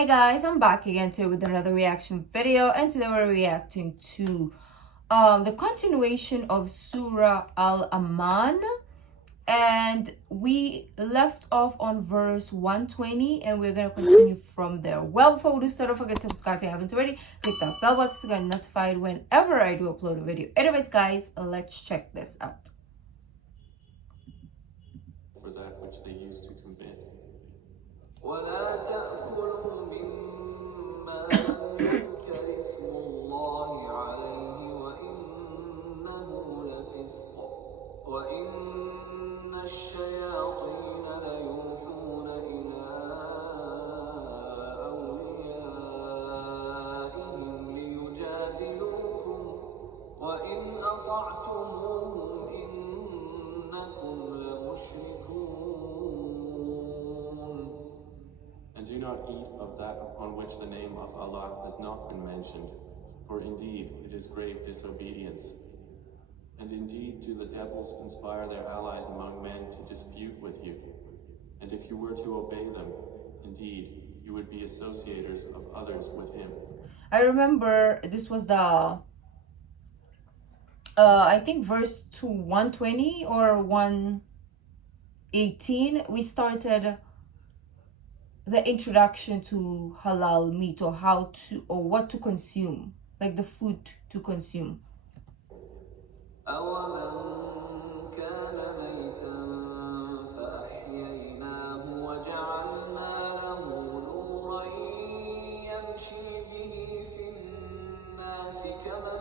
Hi guys, I'm back again today with another reaction video, and today we're reacting to the continuation of Surah Al-An'am, and we left off on verse 120 and we're gonna continue from there. Well, before we do start, don't forget to subscribe if you haven't already. Click that bell button to get notified whenever I do upload a video. Anyways guys, let's check this out. For that which they used to commit. ولا تأكلوا مما لم يذكر اسم الله عليه وإنه لفسق وإن الشياطين ليوحون إلى أوليائهم ليجادلوكم وإن أطعتموهم إنكم لمشركون. And do not eat of that upon which the name of Allah has not been mentioned, for indeed it is grave disobedience. And indeed do the devils inspire their allies among men to dispute with you. And if you were to obey them, indeed you would be associators of others with him. I remember this was the I think verse 120 or 118. We started the introduction to halal meat, or how to, or what to consume, like the food to consume. أَوَمَنْ كَانَ مَيْتًا فَأَحْيَيْنَاهُ وَجَعَلْنَا لَهُ نُورًا يَمْشِي بِهِ فِي النَّاسِ كَمَنْ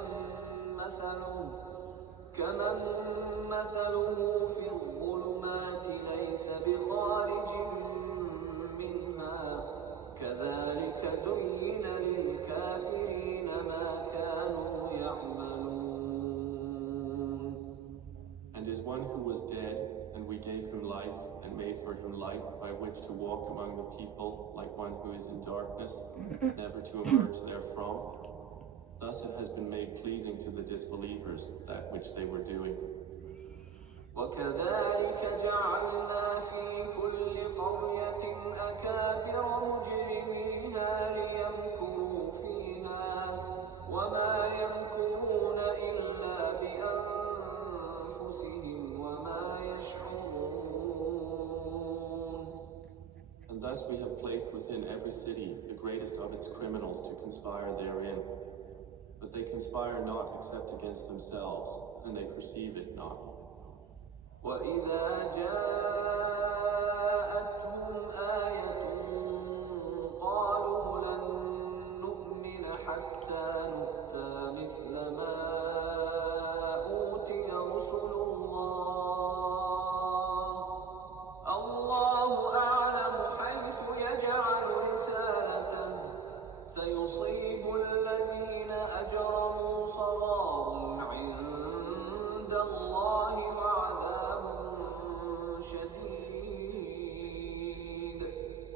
مَثَلُهُ فِي الظُّلُمَاتِ لَيْسَ بِخَارِجٍ منها كذلك زين للكافرين ما كانوا يعملون. And is one who was dead, and we gave him life, and made for him light by which to walk among the people, like one who is in darkness, never to emerge therefrom. Thus it has been made pleasing to the disbelievers that which they were doing. وكذلك جعلنا في كل قرية أكابر مجرميها ليمكروا فيها وما يمكرون إلا بأنفسهم وما يشعرون. And thus we have placed within every city the greatest of its criminals to conspire therein. But they conspire not except against themselves, and they perceive it not. وَإِذَا جَاءَتْهُمْ آيَةٌ قَالُوا لَن نُّؤْمِنَ حَتَّى نُؤْتَىٰ مِثْلَ مَا أُوتِيَ رُسُلُ اللَّهِ اللَّهُ أَعْلَمُ حَيْثُ يَجْعَلُ رِسَالَتَهُ سَيُصِيبُ الَّذِينَ أَجْرَمُوا صَغَارٌ عِندَ اللَّهِ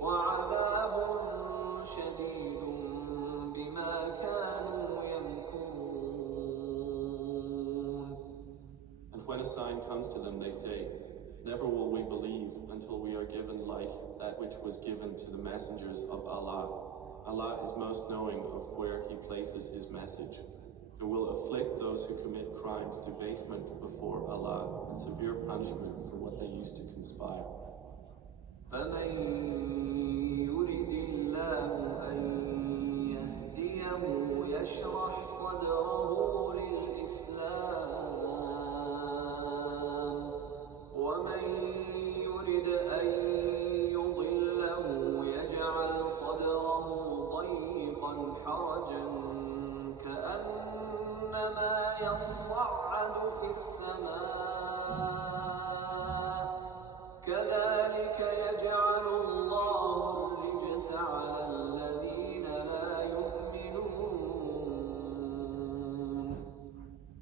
وَعَذَابٌ شديد بما كانوا يمكرون. And when a sign comes to them, they say, never will we believe until we are given like that which was given to the messengers of Allah. Allah is most knowing of where he places his message. It will afflict those who commit crimes debasement before Allah, and severe punishment for what they used to conspire. فمن يرد الله أن يهديه يشرح صدره للإسلام ومن يرد أن يضله يجعل صدره ضيقا حرجا كأنما يصعد في السماء كذلك يجعل الله الرجس على الذين لا يؤمنون.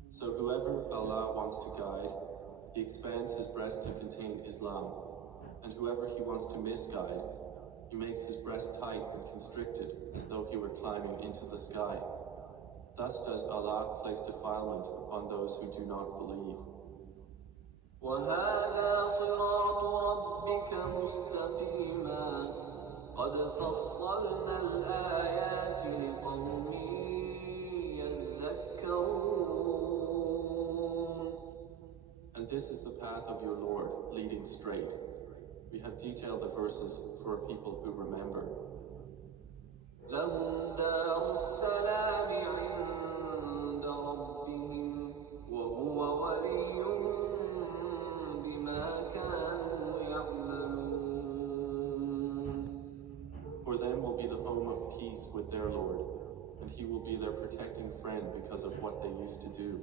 So whoever Allah wants to guide, he expands his breast to contain Islam, and whoever he wants to misguide, he makes his breast tight and constricted as though he were climbing into the sky. Thus does Allah place defilement upon those who do not believe. وهذا صراط ربك مستقيما قد فصلنا leading straight. We have detailed the verses for a people who remember. لهم دار السلام عند ربهم وهو وليهم بما كانوا يعملون. For them will be the home of peace with their Lord, and he will be their protecting friend because of what they used to do.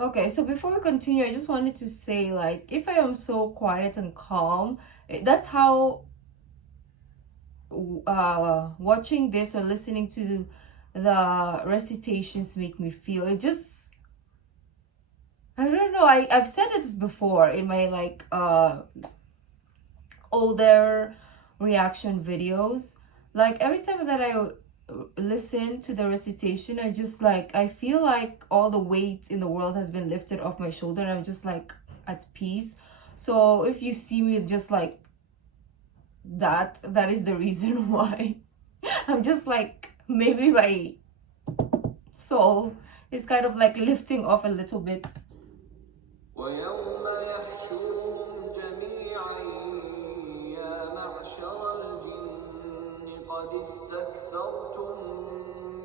Okay, so before we continue, I just wanted to say, like, if I am so quiet and calm, that's how watching this or listening to the recitations make me feel. It just, I don't know, I've said this before in my like older reaction videos. Like every time that I listen to the recitation, I just like, I feel like all the weight in the world has been lifted off my shoulder, and I'm just like at peace. So if you see me just like that is the reason why. I'm just like, maybe my soul is kind of like lifting off a little bit. ويوم يحشرهم جميعا يا معشر الجن قد استكثرتم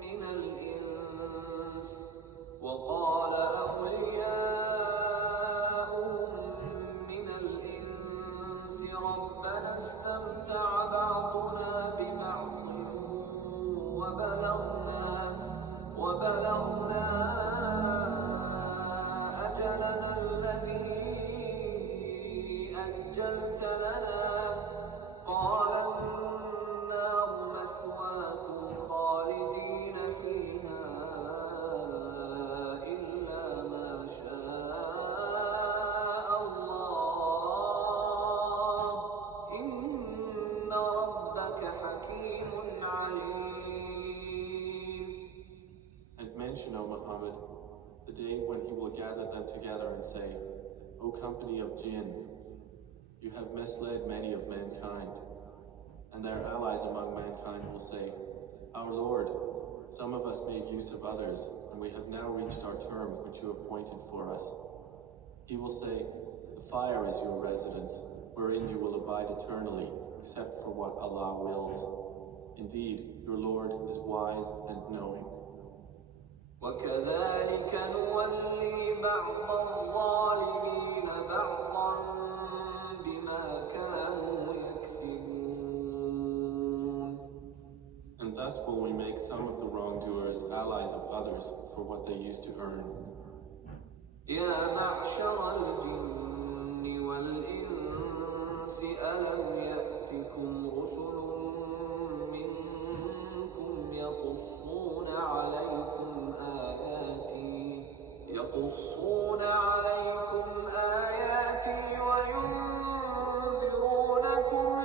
من الإنس وقال أولياؤهم من الإنس ربنا استمتع بعضنا ببعض وبلغنا أجلنا الذي أجلت لنا قال النار مثواكم خالدين فيها إلا ما شاء الله إن ربك حكيم عليم. And mention, O Muhammad, the day when he will gather them together and say, O company of jinn, you have misled many of mankind. And their allies among mankind will say, Our Lord, some of us made use of others, and we have now reached our term which you appointed for us. He will say, The fire is your residence, wherein you will abide eternally, except for what Allah wills. Indeed, your Lord is wise and knowing. وكذلك نولي بعض الظالمين بعضا بما كانوا يكسبون. And thus will we make some of the wrongdoers allies of others for what they used to earn. يا معشر الجن والإنس ألم يأتكم رسل منكم يقصون عليكم آياتي وينذرونكم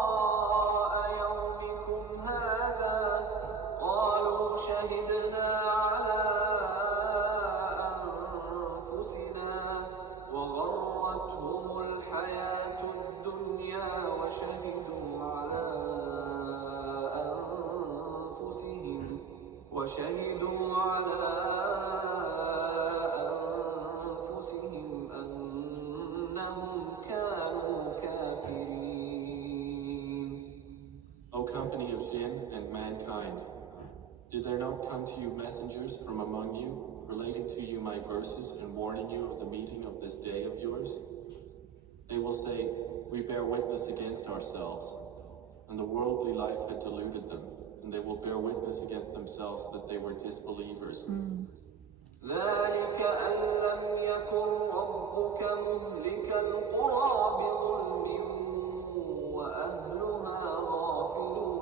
لقاء يومكم هذا قالوا شهدنا على أنفسنا وغرتهم الحياة الدنيا وشهدوا على أنفسهم أنهم كانوا كافرين. O company of jinn and mankind, did there not come to you messengers from among you, relating to you my verses and warning you of the meeting of this day of yours? They will say, We bear witness against ourselves, and the worldly life had deluded them, and they will bear witness against themselves that they were disbelievers. ذلك أن لم يكن ربك مهلك القرى بظلم وأهلها غافلون.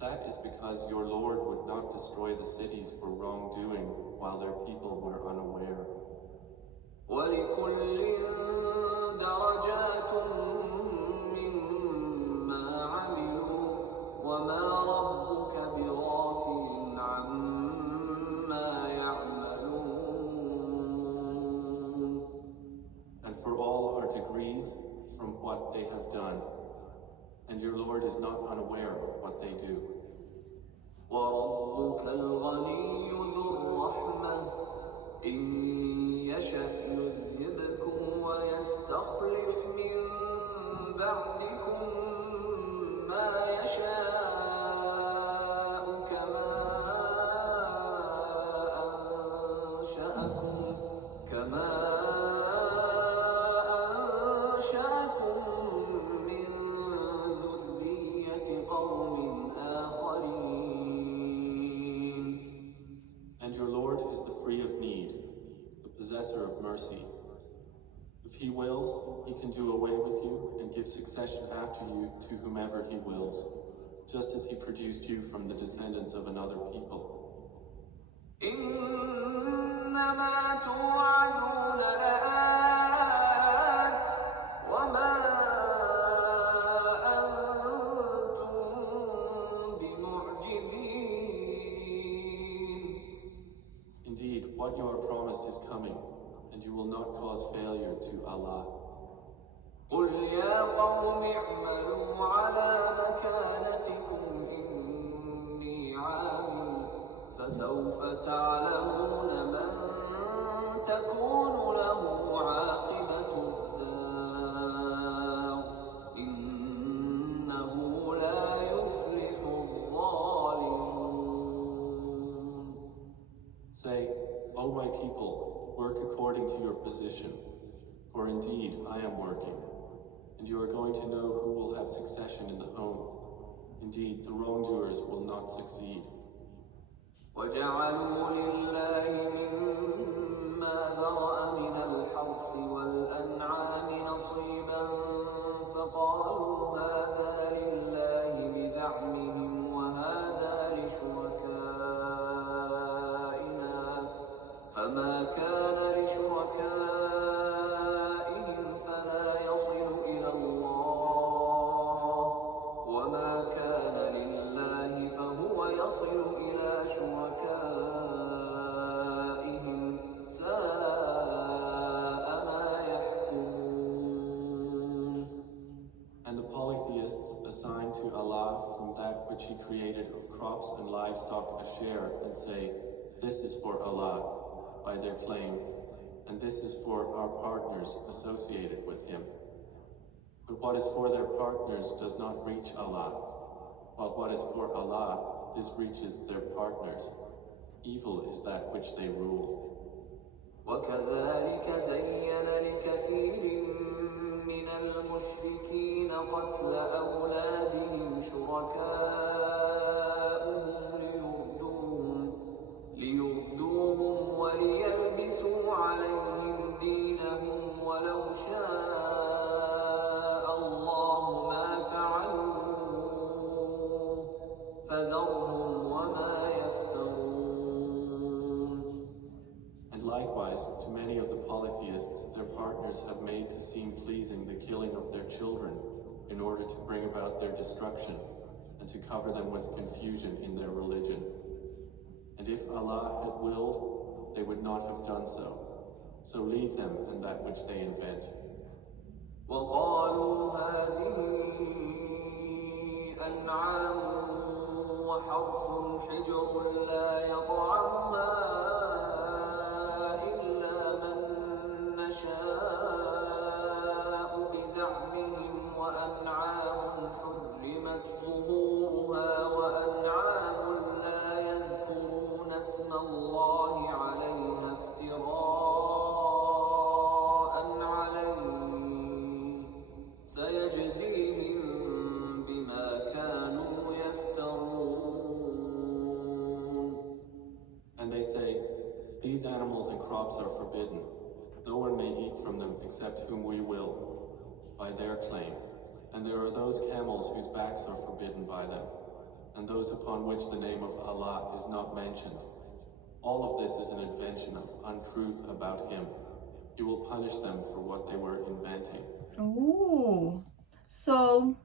That is because your Lord would not destroy the cities for wrongdoing while their people were unaware. ولكل درجات مما عملوا وما ربك بغافل عما يعملون. And for all are degrees from what they have done, and your Lord is not unaware of what they do. وربك الغني ذو الرحمة إن يشأ يذهبكم ويستخلف من بعدكم ما يشاء كما أنشأكم من ذرية قوم آخرين. And your Lord is the free of need, the possessor of mercy. If he wills, he can do away with you and give succession after you to whomever he wills, just as he produced you from the descendants of another people. إنما توعدون لآت وما أنتم بمعجزين. Indeed, what you are promised is coming, and you will not cause failure to Allah. قل يا قوم اعملوا على مكانتكم إني عامل فسوف تعلمون من تكون له عاقبة الدار إنه لا يفلح الظالمون. Say, O my people, work according to your position, for indeed I am working, and you are going to know who will have succession in the home. Indeed, the wrongdoers will not succeed. وجعلوا لله مما ذرأ من الحرث والأنعام نصيبا فقالوا هذا لله بزعمهم وهذا لشركائنا فما كان لشركائهم فلا يصل إلى الله وما كان لله فهو يصل إلى شركائهم ساء ما يحكمون. And the polytheists assign to Allah from that which he created of crops and livestock a share and say, this is for Allah, by their claim, and this is for our partners associated with him. But what is for their partners does not reach Allah, while what is for Allah, this reaches their partners. Evil is that which they rule. وكذلك زين لكثير من المشركين قتل أولادهم شركاؤهم ليردوهم وليلبسوا عليهم دينهم ولو شاء الله ما فعلوه فذرهم وما يفترون. And likewise, to many of the polytheists, their partners have made to seem pleasing the killing of their children in order to bring about their destruction and to cover them with confusion in their religion. And if Allah had willed, they would not have done so. So leave them and that which they invent. وقالوا هذه أنعام وحرث حجر لا يطعمها إلا من نشاء بزعمهم وأنعام حرمت ظهورها وأنعام لا يذكرون اسم الله عليها افتراء عليه سيجزيهم بما كانوا يفترون. And they say, these animals and crops are forbidden. No one may eat from them except whom we will, by their claim. And there are those camels whose backs are forbidden by them, and those upon which the name of Allah is not mentioned. All of this is an invention of untruth about him. He will punish them for what they were inventing. Ooh. So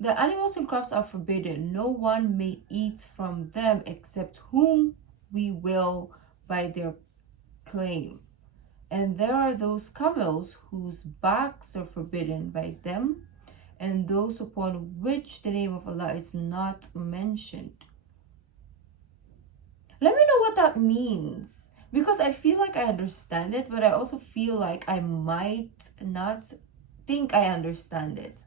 the animals and crops are forbidden. No one may eat from them except whom we will by their claim. And there are those camels whose backs are forbidden by them, and those upon which the name of Allah is not mentioned. Let me know what that means. Because I feel like I understand it, but I also feel like I might not think I understand it.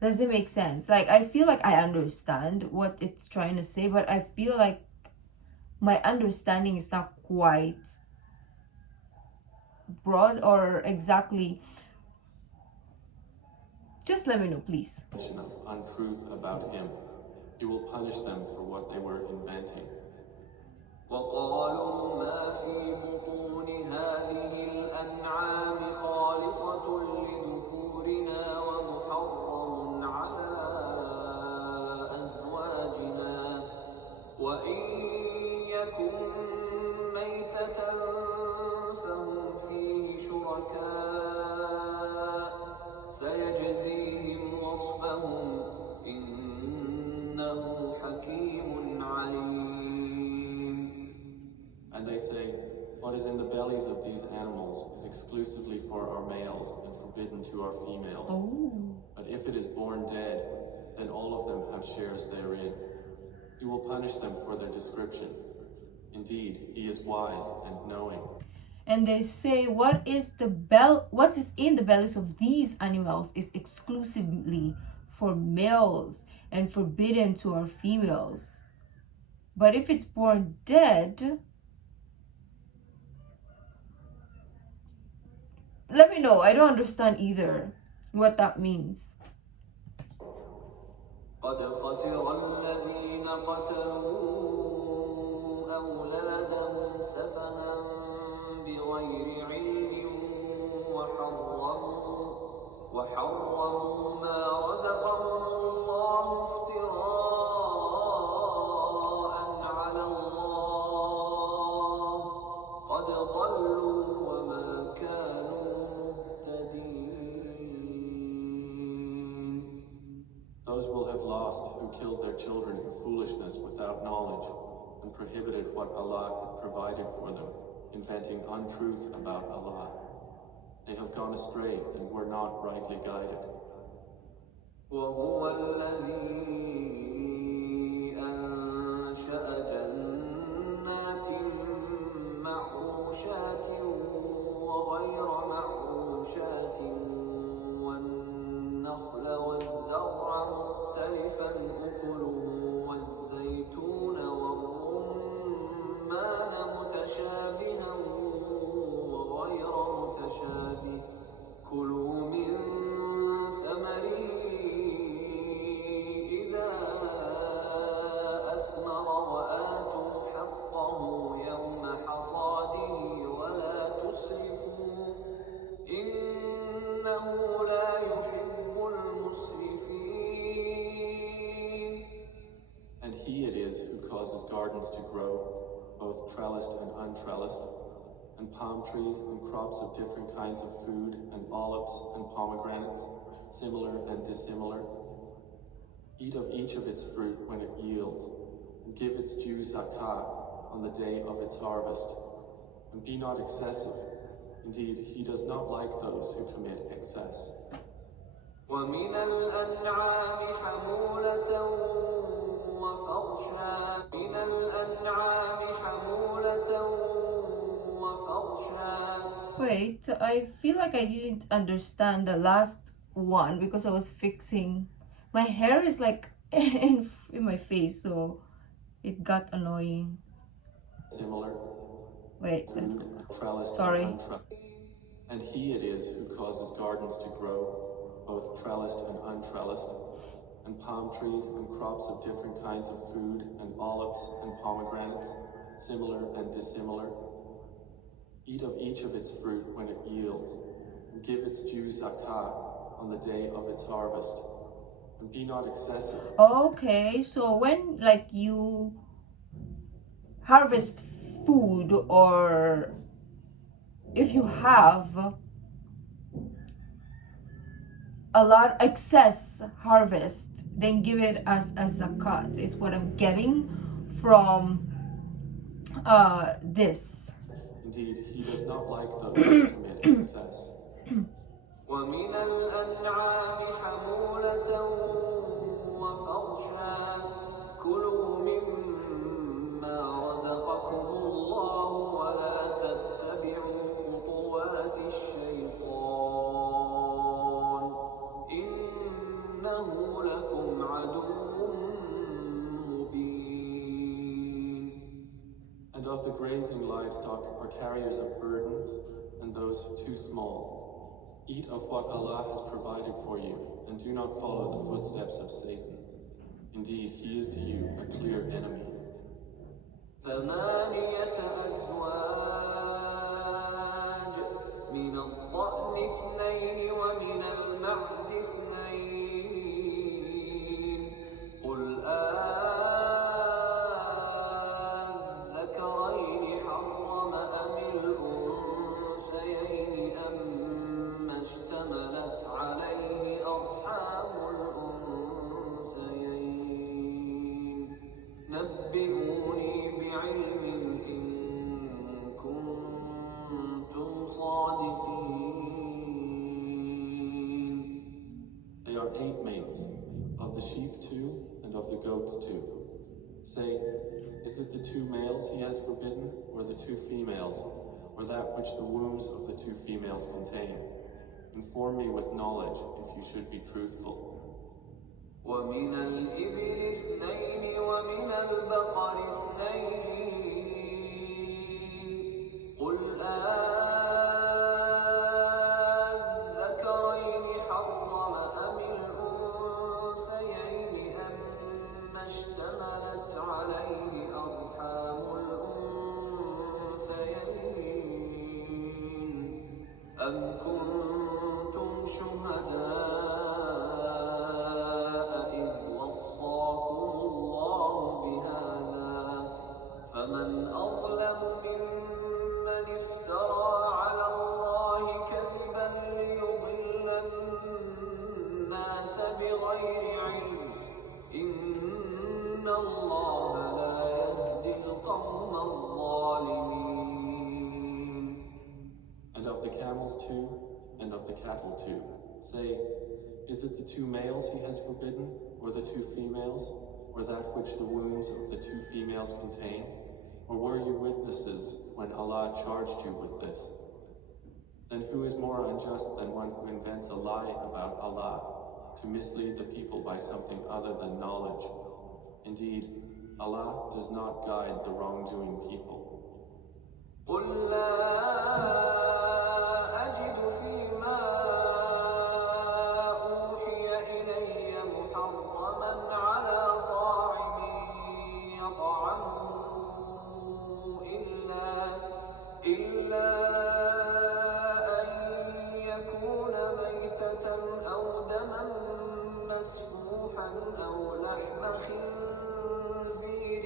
Does it make sense? Like, I feel like I understand what it's trying to say, but I feel like my understanding is not quite broad or exactly. Just let me know, please. Of untruth about him. He will punish them for what they were inventing. وقالوا ما في بطون هذه الأنعام خالصة لذكورنا ومحرم على أزواجنا وإن يكن ميتة فهم فيه شركاء سيجزيهم وصفهم إنه حكيم عليم. And they say, what is in the bellies of these animals is exclusively for our males and forbidden to our females. Oh. But if it is born dead, then all of them have shares therein. He will punish them for their description. Indeed, he is wise and knowing. And they say what is in the bellies of these animals is exclusively for males and forbidden to our females. But if it's born dead, let me know. I don't understand either what that means. قد خسر الذين قتلوا أولادهم سفها بغير علم وحرموا ما رزقهم الله افتراء على الله قد ضلوا وما كانوا مهتدين. Those will have lost who killed their children in foolishness without knowledge and prohibited what Allah had provided for them, inventing untruth about Allah. They have gone astray and were not rightly guided. وهو الذي أنشأ جنات معروشات وغير معروشات والنخل والزرع مختلفا أكله والزيتون والرمان متشابها وغير متشابه كلوا من ثمره إذا أثمر وآتوا حقه يوم حصاده ولا تسرفوا إنه لا يحب المسرفين. And he it is who causes gardens to grow, both trellised and untrellised, and palm trees and crops of different kinds of food, and olives and pomegranates, similar and dissimilar. Eat of each of its fruit when it yields, and give its due zakah on the day of its harvest. And be not excessive. Indeed, he does not like those who commit excess. ومن الأنعام حمولة وفرشا Wait, I feel like I didn't understand the last one because I was fixing. My hair is like in my face, so it got annoying. Similar. Wait, let's go. Trellised Sorry. and and he it is who causes gardens to grow, both trellised and untrellised, and palm trees and crops of different kinds of food, and olives and pomegranates, similar and dissimilar. Eat of each of its fruit when it yields, and give its due zakah on the day of its harvest, and be not excessive. Okay, so when like you harvest food, or if you have a lot excess harvest, then give it as a zakat is what I'm getting from this. Indeed, he does not like those who commit excess. ومن الأنعام حمولة وفرشا كلوا مما رزقكم the grazing livestock are carriers of burdens, and those too small. Eat of what Allah has provided for you, and do not follow the footsteps of Satan. Indeed, he is to you a clear enemy. ثمانية أزواج من الضأن اثنين ومن المعز اثنين قل أذكرين حرم أم الأنثيين أما اشتملت عليه أرحام الأنثيين نبئوني بعلم إن كنتم صادقين. They are 8 mates, of the sheep 2 and of the goats 2. Say, is it the 2 males he has forbidden, or the 2 females, or that which the wombs of the 2 females contain? Inform me with knowledge if you should be truthful. ومن الإبل اثنين ومن البقر اثنين قل أذكرين حرم أم الأنثيين أما اشتملت عليه أرحام الأنثيين أم كنتم شهداء فمن أظلم ممن افترى على الله كذبا ليضل الناس بغير علم إن الله لا يهدي القوم الظالمين. And of the camels 2 and of the cattle 2. Say, is it the 2 males he has forbidden, or the 2 females, or that which the wombs of the 2 females contain? Or were you witnesses when Allah charged you with this? Then who is more unjust than one who invents a lie about Allah to mislead the people by something other than knowledge? Indeed, Allah does not guide the wrongdoing people. قل لا أجد فيما أوحي إلي محرما على طاعم يطعمه إلا أن يكون ميتة أو دما مسفوحا أو لحم خنزير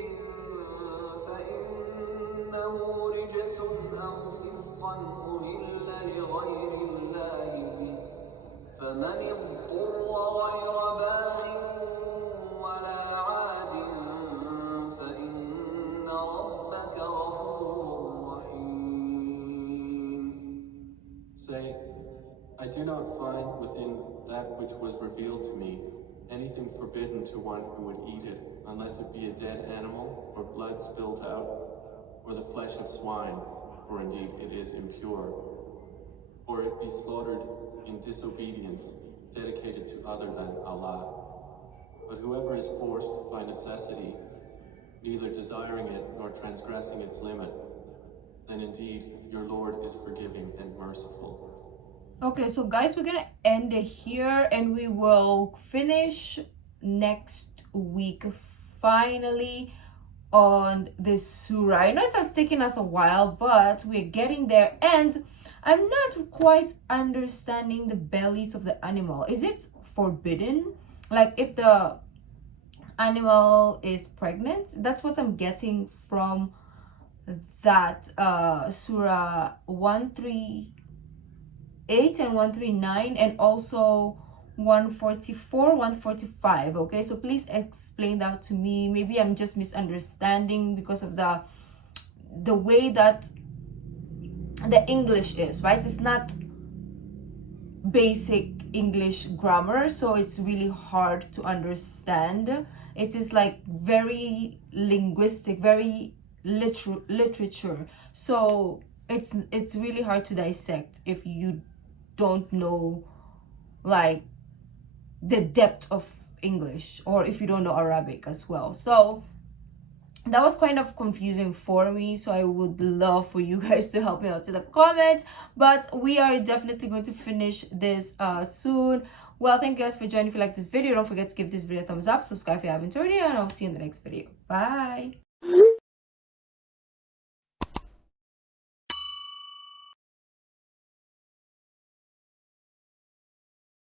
فإنه رجس أو فسقا أهل لغير الله به فمن اضطر غير باغ ولا عاد فإن ربك غفور. Say, I do not find within that which was revealed to me anything forbidden to one who would eat it, unless it be a dead animal, or blood spilled out, or the flesh of swine, for indeed it is impure, or it be slaughtered in disobedience, dedicated to other than Allah. But whoever is forced by necessity, neither desiring it nor transgressing its limit, then indeed your Lord is forgiving and merciful. Okay, so guys, we're gonna end it here and we will finish next week finally on this surah. I know it has taken us a while, but we're getting there, and I'm not quite understanding the bellies of the animal. Is it forbidden? Like if the animal is pregnant? That's what I'm getting from that surah 138 and 139, and also 144, 145. Okay, so please explain that to me. Maybe I'm just misunderstanding because of the way that the English is, right? It's not basic English grammar, so it's really hard to understand. It is like very linguistic, very literature, so it's really hard to dissect if you don't know like the depth of English, or if you don't know Arabic as well. So that was kind of confusing for me, so I would love for you guys to help me out in the comments. But we are definitely going to finish this soon. Well, thank you guys for joining. If you like this video, don't forget to give this video a thumbs up, subscribe if you haven't already, and I'll see you in the next video. Bye.